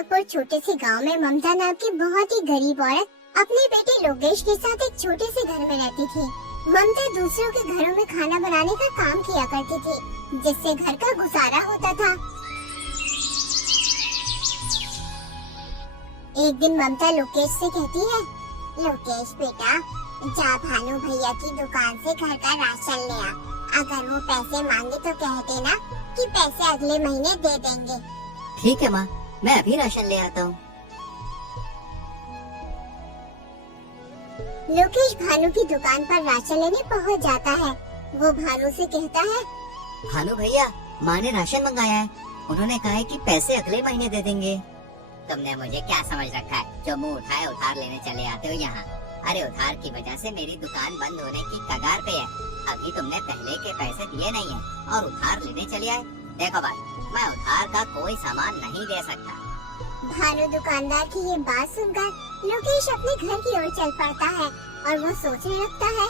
मीनापुर छोटे से गांव में ममता नाम की बहुत ही गरीब औरत अपने बेटे लोकेश के साथ एक छोटे से घर में रहती थी। ममता दूसरों के घरों में खाना बनाने का काम किया करती थी, जिससे घर का गुजारा होता था। एक दिन ममता लोकेश से कहती है, लोकेश बेटा, जा भानु भैया की दुकान से घर का राशन ले आ। अगर वो पैसे मांगे तो कह देना कि पैसे अगले महीने दे देंगे। ठीक है माँ, मैं अभी राशन ले आता हूँ। लोकेश भानु की दुकान पर राशन लेने पहुँच जाता है। वो भानु से कहता है, भानु भैया, माँ ने राशन मंगाया है। उन्होंने कहा है कि पैसे अगले महीने दे देंगे। तुमने मुझे क्या समझ रखा है, जो मुंह उठाए उधार लेने चले आते हो यहाँ। अरे उधार की वजह से मेरी दुकान बंद होने की कगार पे है। अभी तुमने पहले के पैसे दिए नहीं है और उधार लेने चले आए। देखो भाई, मैं उधार का कोई सामान नहीं दे सकता। भानु दुकानदार की ये बात सुनकर लोकेश अपने घर की ओर चल पड़ता है और वो सोचने लगता है,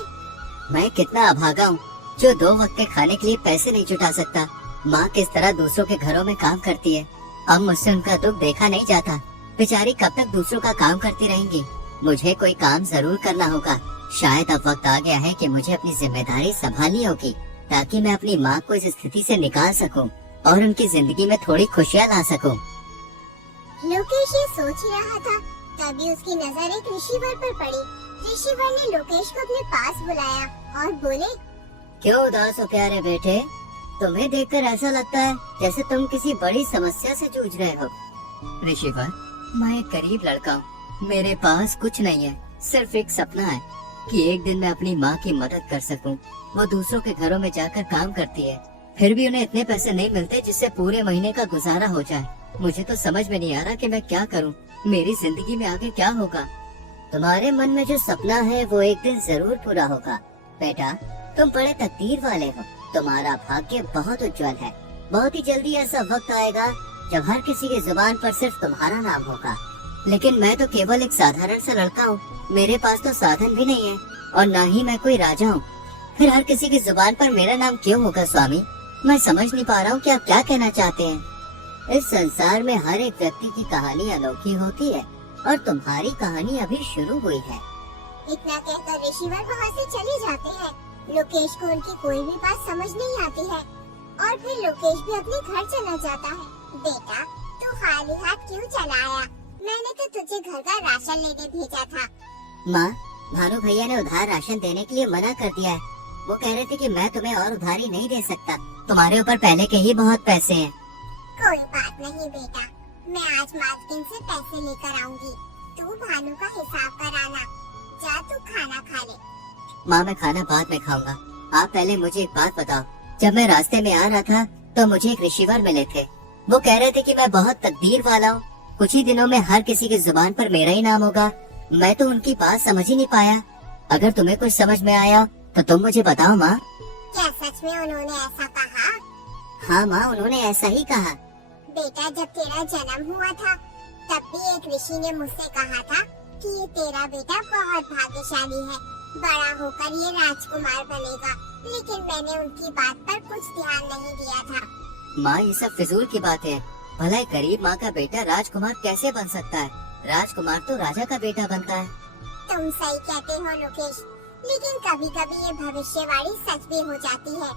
मैं कितना अभागा हूँ जो 2 वक्त के खाने के लिए पैसे नहीं जुटा सकता। माँ किस तरह दूसरों के घरों में काम करती है, अब मुझसे उनका दुख देखा नहीं जाता। बेचारी कब तक दूसरों का काम करती रहेंगी। मुझे कोई काम जरूर करना होगा। शायद अब वक्त आ गया है कि मुझे अपनी जिम्मेदारी संभालनी होगी, ताकि मैं अपनी माँ को इस स्थिति से निकाल सकूं और उनकी जिंदगी में थोड़ी खुशियाँ ला सकूं। लोकेश ये सोच ही रहा था, तभी उसकी नजर एक ऋषिवर पर पड़ी। ऋषिवर ने लोकेश को अपने पास बुलाया और बोले, क्यों उदास हो प्यारे बेटे? तुम्हें देखकर ऐसा लगता है जैसे तुम किसी बड़ी समस्या से जूझ रहे हो। ऋषिवर, मैं एक गरीब लड़का हूँ। मेरे पास कुछ नहीं है, सिर्फ एक सपना है कि एक दिन मैं अपनी माँ की मदद कर सकूं। वो दूसरों के घरों में जाकर काम करती है, फिर भी उन्हें इतने पैसे नहीं मिलते जिससे पूरे महीने का गुजारा हो जाए। मुझे तो समझ में नहीं आ रहा कि मैं क्या करूं। मेरी जिंदगी में आगे क्या होगा? तुम्हारे मन में जो सपना है वो एक दिन जरूर पूरा होगा बेटा। तुम बड़े तकदीर वाले हो। तुम्हारा भाग्य बहुत उज्जवल है। बहुत ही जल्दी ऐसा वक्त आएगा जब हर किसी की जुबान पर सिर्फ तुम्हारा नाम होगा। लेकिन मैं तो केवल एक साधारण सा लड़का हूँ। मेरे पास तो साधन भी नहीं है और न ही मैं कोई राजा हूँ। फिर हर किसी की जुबान पर मेरा नाम क्यों होगा स्वामी? मैं समझ नहीं पा रहा हूँ कि आप क्या कहना चाहते हैं। इस संसार में हर एक व्यक्ति की कहानी अनोखी होती है और तुम्हारी कहानी अभी शुरू हुई है। इतना कहकर ऋषिवर वहाँ से चले जाते हैं। लोकेश को उनकी कोई भी बात समझ नहीं आती है और फिर लोकेश भी अपने घर चला जाता है। बेटा, तू खाली हाथ क्यों चला आया? मैंने तो तुझे घर का राशन लेने भेजा था। माँ, भानु भैया ने उधार राशन देने के लिए मना कर दिया है। वो कह रहे थे कि मैं तुम्हें और उधारी नहीं दे सकता। तुम्हारे ऊपर पहले के ही बहुत पैसे हैं। कोई बात नहीं बेटा, मैं आज मालकिन से पैसे लेकर आऊंगी। तू भानु का हिसाब कराना। जा तू खाना खा ले। माँ, मैं खाना बाद में खाऊंगा। आप पहले मुझे एक बात बताओ। जब मैं रास्ते में आ रहा था तो मुझे एक ऋषिवर मिले थे। वो कह रहे थे कि मैं बहुत तकदीर वाला हूँ, कुछ ही दिनों में हर किसी की जुबान पर मेरा ही नाम होगा। मैं तो उनकी बात समझ ही नहीं पाया। अगर तुम्हें कुछ समझ में आया तो तुम मुझे बताओ माँ। क्या सच में उन्होंने ऐसा कहा? हाँ माँ, उन्होंने ऐसा ही कहा। बेटा, जब तेरा जन्म हुआ था तब भी एक ऋषि ने मुझसे कहा था कि ये तेरा बेटा बहुत भाग्यशाली है, बड़ा होकर ये राजकुमार बनेगा। लेकिन मैंने उनकी बात पर कुछ ध्यान नहीं दिया था। माँ, ये सब फिजूल की बात है। भला एक गरीब माँ का बेटा राजकुमार कैसे बन सकता है? राजकुमार तो राजा का बेटा बनता है। तुम सही कहते हो लोकेश, लेकिन कभी कभी ये भविष्यवाणी सच भी हो जाती है।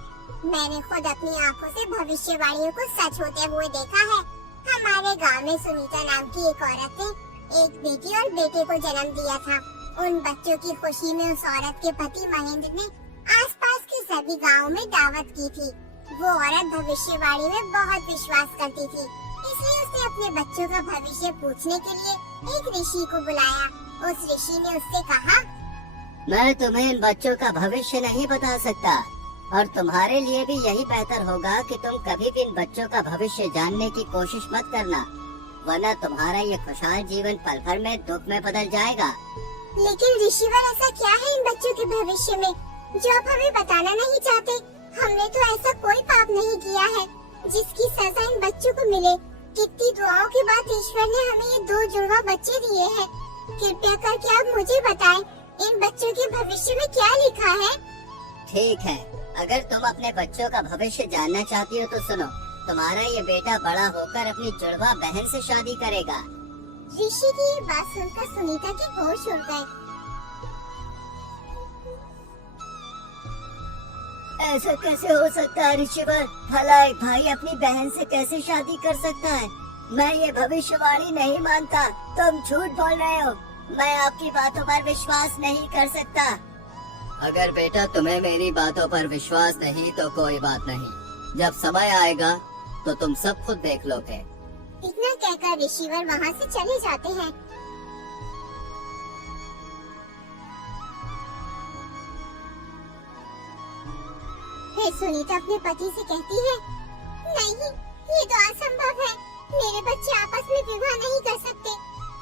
मैंने खुद अपनी आंखों से भविष्यवाणियों को सच होते हुए देखा है। हमारे गांव में सुनीता नाम की एक औरत ने एक बेटी और बेटे को जन्म दिया था। उन बच्चों की खुशी में उस औरत के पति महेंद्र ने आसपास के सभी गांवों में दावत की थी। वो औरत भविष्यवाणी में बहुत विश्वास करती थी, इसलिए उसने अपने बच्चों का भविष्य पूछने के लिए एक ऋषि को बुलाया। उस ऋषि ने उससे कहा, मैं तुम्हें इन बच्चों का भविष्य नहीं बता सकता और तुम्हारे लिए भी यही बेहतर होगा कि तुम कभी भी इन बच्चों का भविष्य जानने की कोशिश मत करना, वरना तुम्हारा ये खुशहाल जीवन पल भर में दुख में बदल जाएगा। लेकिन ऋषिवर, ऐसा क्या है इन बच्चों के भविष्य में जो आप हमें बताना नहीं चाहते? हमने तो ऐसा कोई पाप नहीं किया है जिसकी सजा इन बच्चों को मिले। कितनी दुआओं के बाद ईश्वर ने हमें ये 2 जुड़वा बच्चे दिए हैं। कृपया करके आप मुझे बताएं, इन बच्चों के भविष्य में क्या लिखा है? ठीक है, अगर तुम अपने बच्चों का भविष्य जानना चाहती हो तो सुनो। तुम्हारा ये बेटा बड़ा होकर अपनी जुड़वा बहन से शादी करेगा। ऋषि की ये बात सुनकर सुनीता के होश उड़ गए। ऐसा कैसे हो सकता है ऋषिवर? भला एक भाई अपनी बहन से कैसे शादी कर सकता है? मैं ये भविष्यवाणी नहीं मानता। तुम झूठ बोल रहे हो। मैं आपकी बातों पर विश्वास नहीं कर सकता। अगर बेटा तुम्हें मेरी बातों पर विश्वास नहीं तो कोई बात नहीं। जब समय आएगा तो तुम सब खुद देख लोगे। इतना कहकर ऋषिवर वहाँ से चले जाते हैं। फिर सुनीता अपने पति से कहती है, नहीं, ये तो असंभव है। मेरे बच्चे आपस में विवाह नहीं कर सकते।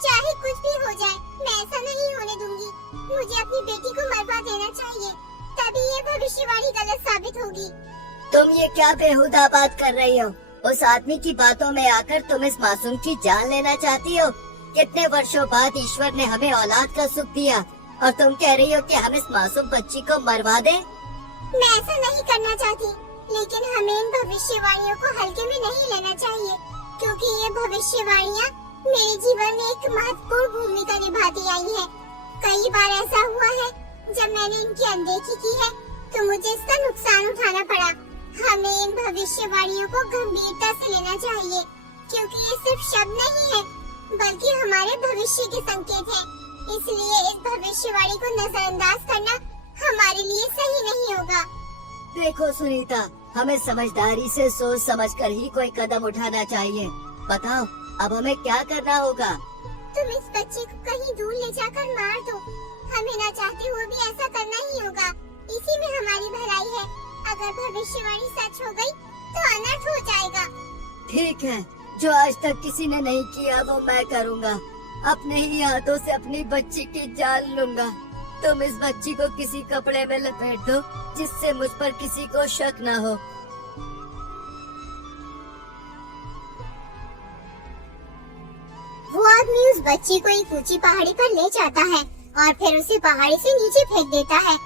चाहे कुछ भी हो जाए, मैं ऐसा नहीं होने दूंगी। मुझे अपनी बेटी को मरवा देना चाहिए, तभी ये भविष्यवाणी गलत साबित होगी। तुम ये क्या बेहुदा बात कर रही हो? उस आदमी की बातों में आकर तुम इस मासूम की जान लेना चाहती हो? कितने वर्षों बाद ईश्वर ने हमें औलाद का सुख दिया और तुम कह रही हो कि हम इस मासूम बच्ची को मरवा दें? मैं ऐसा नहीं करना चाहती, लेकिन हमें इन भविष्यवाणियों को हल्के में नहीं लेना चाहिए, क्योंकि ये भविष्यवाणियाँ मेरे जीवन में एक महत्वपूर्ण भूमिका निभाती आई है। कई बार ऐसा हुआ है जब मैंने इनकी अनदेखी की है तो मुझे इसका नुकसान उठाना पड़ा। हमें इन भविष्यवाणियों को गंभीरता से लेना चाहिए, क्योंकि ये सिर्फ शब्द नहीं है बल्कि हमारे भविष्य के संकेत हैं। इसलिए इस भविष्यवाणी को नजरअंदाज करना हमारे लिए सही नहीं होगा। देखो सुनीता, हमें समझदारी से सोच समझकर ही कोई कदम उठाना चाहिए। बताओ अब हमें क्या करना होगा? तुम इस बच्चे को कहीं दूर ले जाकर मार दो। हमें ना चाहते हुए भी ऐसा करना ही होगा। इसी में हमारी भलाई है। अगर भविष्यवाणी सच हो गई तो अनर्थ हो जाएगा। ठीक है, जो आज तक किसी ने नहीं किया वो मैं करूँगा। अपने ही हाथों से अपनी बच्ची की जान लूंगा। तुम इस बच्ची को किसी कपड़े में लपेट दो जिससे मुझ पर किसी को शक न हो। वो आदमी उस बच्ची को एक ऊंची पहाड़ी पर ले जाता है और फिर उसे पहाड़ी से नीचे फेंक देता है।